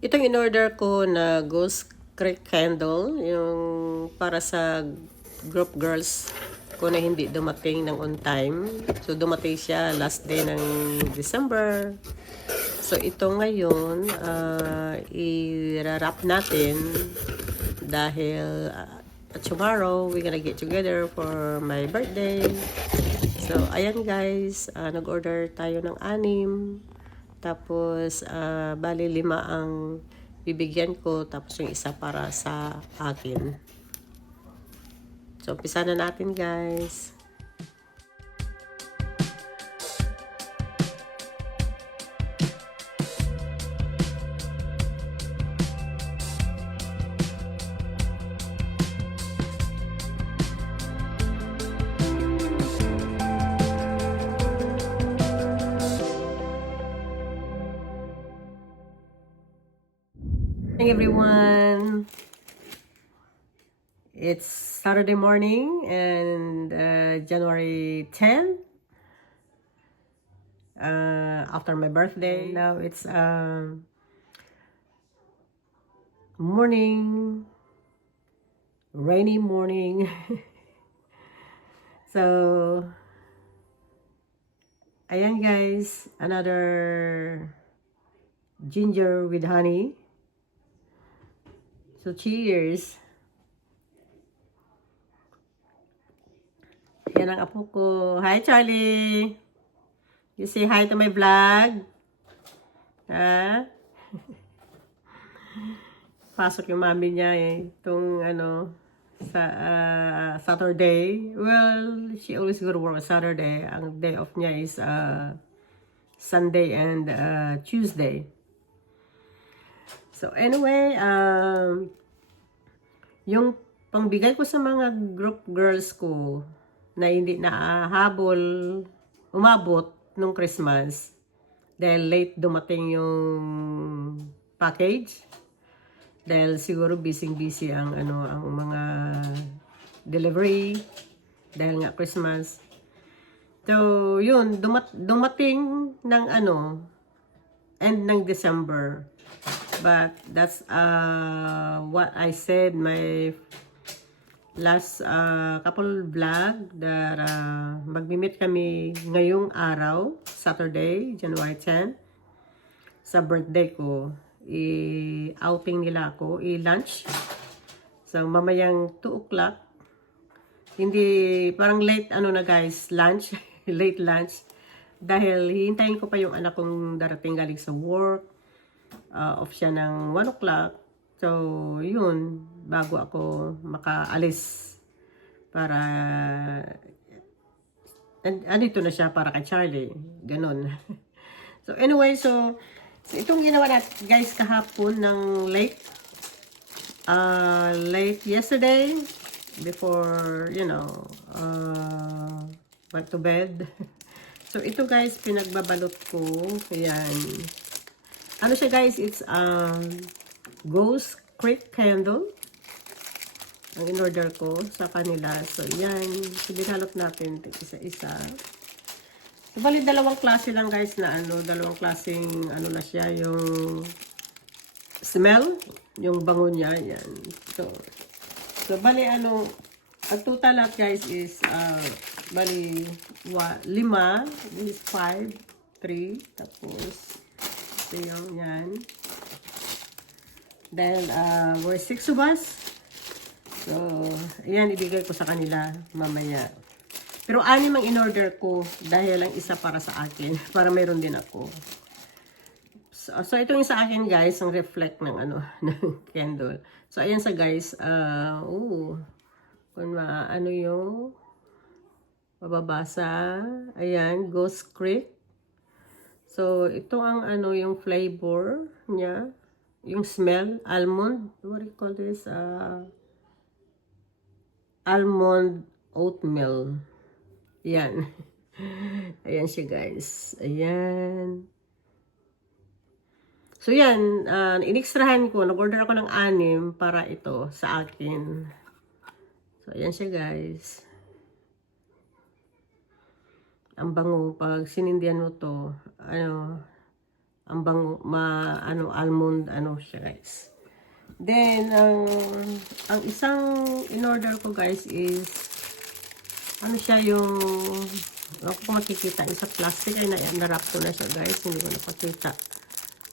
Itong in-order ko na Ghost Creek candle, yung para sa group girls ko na hindi dumating ng on time. So, dumating siya last day ng December. So, ito ngayon, i-wrap natin dahil tomorrow, we're gonna get together for my birthday. So, ayan guys, nag-order tayo ng 6. Tapos, bali 5 ang bibigyan ko. Tapos yung isa para sa akin. So, umpisa na natin guys. Hey everyone! It's Saturday morning and January 10 after my birthday. Now it's morning, rainy morning. So, ayan guys, another ginger with honey. So, cheers! Yan ang apo ko. Hi, Charlie! You say hi to my vlog? Ha? Pasok yung mami niya eh. Itong sa Saturday. Well, she always go to work on Saturday. Ang day off niya is Sunday and Tuesday. So anyway, yung pangbigay ko sa mga group girls ko na hindi umabot nung Christmas dahil late dumating yung package. Dahil siguro busy ang ang mga delivery dahil nga Christmas. So, yun, dumating ng end ng December. But that's what I said my last couple vlog that magmi-meet kami ngayong araw, Saturday, January 10, sa birthday ko. I-outing nila ako, i-lunch. So, mamayang 2 o'clock. Hindi, parang late na guys, lunch, late lunch. Dahil hihintayin ko pa yung anak kong darating galing sa work. Off siya ng 1 o'clock. So, yun, bago ako makaalis para, andito na siya para kay Charlie. Ganon. So, anyway, so itong ginawa natin, guys, kahapon ng late yesterday, before, went to bed. So, ito guys, pinagbabalot ko. Ayan. Ano siya guys, it's Ghost Creek candle. Ang in-order ko sa kanila. So, yan. So, binalot natin isa-isa. So, bali, dalawang klase lang guys na dalawang klaseng na siya, yung smell, yung bango niya, yan. So bali, ang total lot guys is, bali, 5, this is 5, 3, tapos, ito yung yan. Then, we're 6 of us. So, ayan, ibigay ko sa kanila mamaya. Pero 6 ang in-order ko dahil lang isa para sa akin. Para mayroon din ako. So ito yung sa akin guys, ang reflect ng ng candle. So, ayan sa guys, kung yung mababasa. Ayan, Ghost Creek. So, ito ang yung flavor niya. Yung smell, almond. What do you call this? Almond oatmeal. Ayan. Ayan siya guys. Ayan. So yan, inextrahan ko. Nag-order ako ng 6 para ito sa akin. So ayan siya guys. Ang bango pag sinindihan mo to. Ang bango, almond, siya guys. Then, ang isang in-order ko guys is, siya yung, ako kung makikita, isa plastic, ay narap ko na siya guys, hindi ko napakita.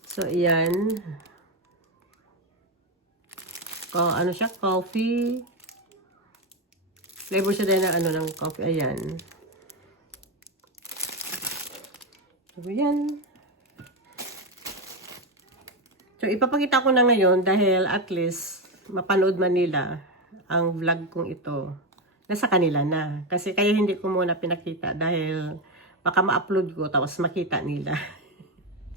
So, ayan. Siya, coffee. Flavor siya din ng coffee, ayan. So, ayan. So, ipapakita ko na ngayon dahil at least mapanood man nila ang vlog kong ito. Nasa kanila na. Kasi kaya hindi ko muna pinakita dahil baka ma-upload ko tapos makita nila.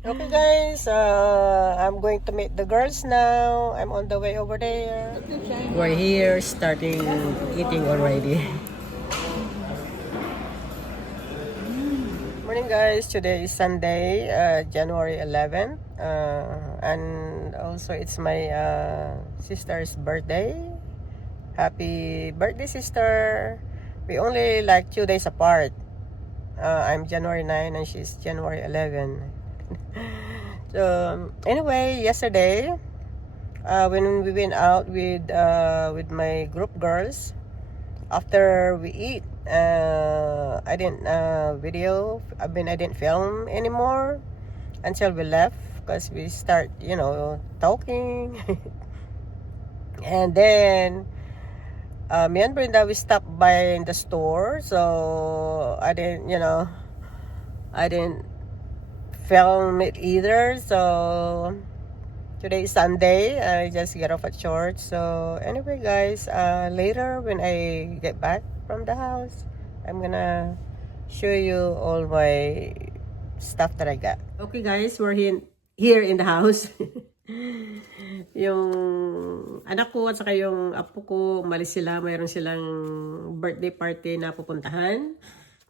Okay guys, I'm going to meet the girls now. I'm on the way over there. We're here starting eating already. Morning guys, today is Sunday, January 11th, and also it's my sister's birthday. Happy birthday, sister. We only like 2 days apart. I'm January 9 and she's January 11. So anyway, yesterday when we went out with my group girls, after we eat, I didn't I didn't film anymore until we left because we start, talking. And then me and Brenda, we stopped by in the store, so I didn't film it either. So today is Sunday. I just get off at church. So anyway guys, later when I get back from the house, I'm gonna show you all my stuff that I got. Okay guys, we're here in the house. Yung anak ko at saka yung apo ko, umalis sila. Mayroon silang birthday party na pupuntahan.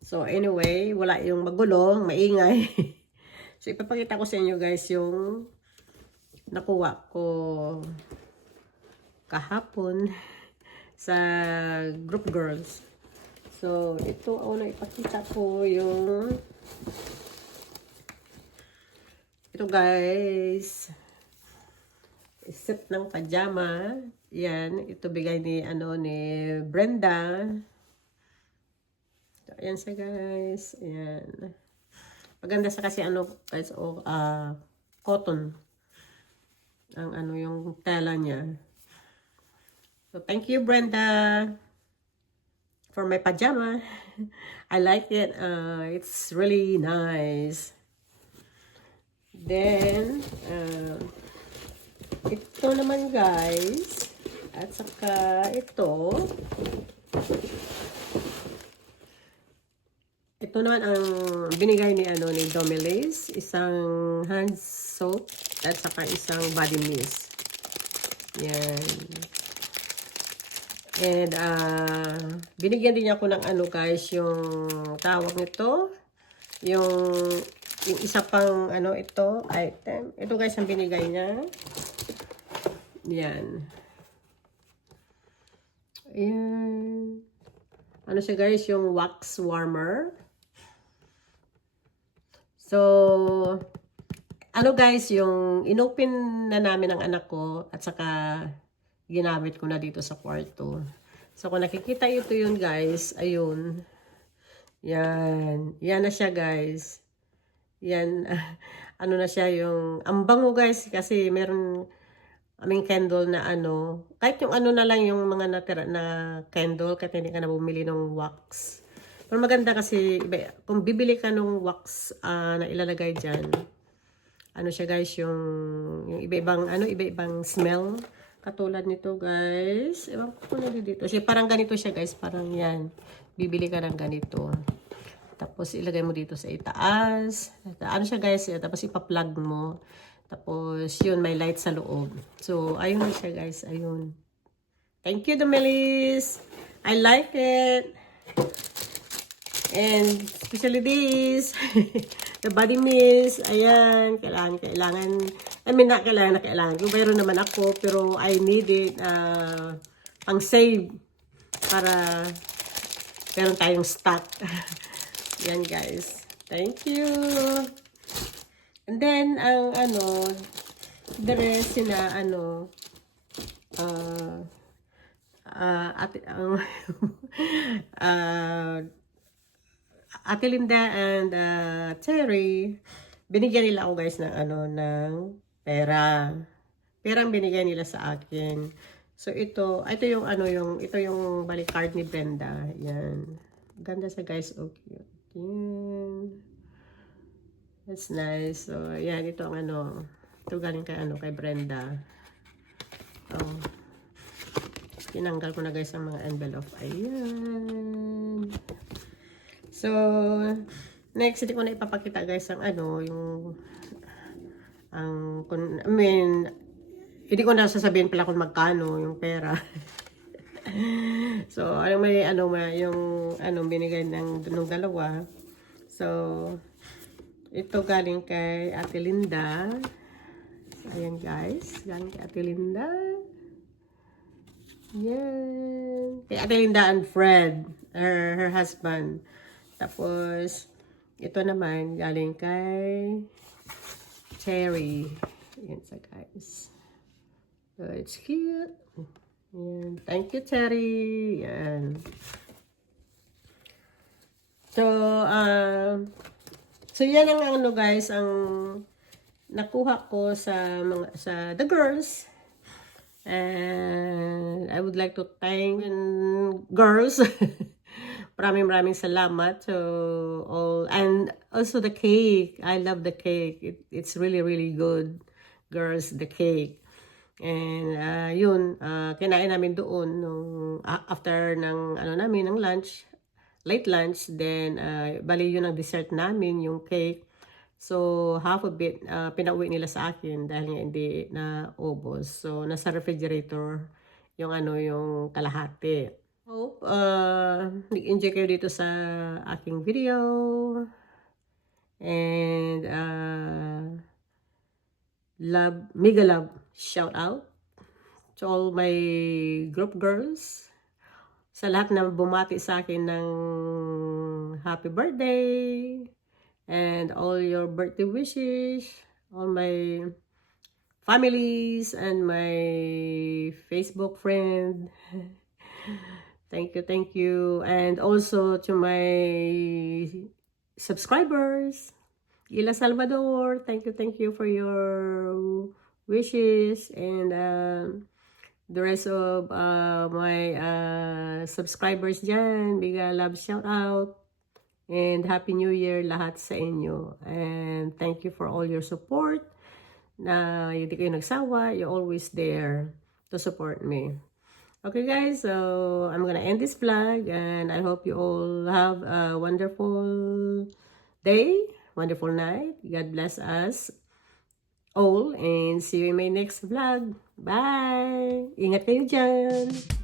So anyway, wala yung magulo, maingay. So ipapakita ko sa inyo guys yung nakuha ko kahapon sa group girls. So ito na ipakita ko yung ito guys, set ng pajama. Yan, ito bigay ni Brenda. So, ayan siya guys. Ayan. Maganda sa kasi guys, cotton ang yung tela niya. So thank you Brenda for my pajama. I like it. It's really nice. Then ito naman guys, at saka ito naman ang binigay ni Domelis, isang hand soap at saka isang body mist. Yan. And binigyan din niya ako ng guys, yung tawag nito, yung isa pang ito item. Ito guys ang binigay niya. Yan. Ayan. Siya guys, yung wax warmer. So, guys, yung inopen na namin ng anak ko at saka ginamit ko na dito sa kwarto. So, kung nakikita ito yun guys, ayun. Yan. Yan na siya guys. Yan. Na siya yung, ang bango guys, kasi meron aming candle na kahit yung na lang yung mga natira na candle, kahit hindi ka na bumili ng wax. Pero maganda kasi, kung bibili ka ng wax na ilalagay dyan, siya guys, yung iba-ibang smell. Katulad nito guys. Ewan ko na dito. Siya, parang ganito siya guys, parang yan. Bibili ka ng ganito. Tapos ilagay mo dito sa itaas. Siya guys, tapos ipa-plug mo. Tapos yun, may light sa loob. So, ayun na siya guys, ayun. Thank you Domelis. I like it. And especially this, the body mist, ayan, kailangan, not kailangan ko, mayroon naman ako, pero I need it, pang save, para meron tayong stock. Yan guys, thank you. And then, ang ano, the rest sina, ano, uh, Ate Linda and Terry, binigyan nila ako guys ng ano, ng pera. Perang binigay nila sa akin. So ito yung ano ito yung balik card ni Brenda. Yan. Ganda sa guys, oh cute. Yan. That's nice. So yan, ito ang ano, ito galing kay ano, kay Brenda. Oh. Tinanggal ko na guys ang mga envelope. Ayan. So, next, hindi ko na ipapakita guys ang ano, yung, hindi ko na sasabihin pala kung magkano yung pera. So, may yung, binigay ng dalawa. So, ito galing kay Ate Linda. Ayan guys, galing kay Ate Linda. Yan. Kay Ate Linda and Fred, her husband. Tapos, ito naman, galing kay Terry. Yan sa guys. So, it's cute. Yan. Thank you, Terry. Yan. So, yan ang ano guys, ang nakuha ko sa the girls. And I would like to thank girls. Maraming salamat to all, and also the cake. I love the cake. It's really good, girls, the cake. And kinain namin doon nung after ng ng lunch, late lunch. Then bali yun ang dessert namin, yung cake. So half of it pinauwi nila sa akin dahil nga hindi na ubos. So nasa refrigerator yung yung kalahati. Hope nag-enjoy kayo dito sa aking video. And mega love shout out to all my group girls, sa lahat na bumati sa akin ng happy birthday and all your birthday wishes, all my families and my Facebook friend. Thank you. And also to my subscribers, Ila Salvador, thank you for your wishes. And the rest of my subscribers dyan, bigla love shout out. And Happy New Year lahat sa inyo. And thank you for all your support. Na hindi kayo nagsawa, you're always there to support me. Okay guys, so I'm gonna end this vlog, and I hope you all have a wonderful day, wonderful night. God bless us all, and see you in my next vlog. Bye! Ingat kayo dyan!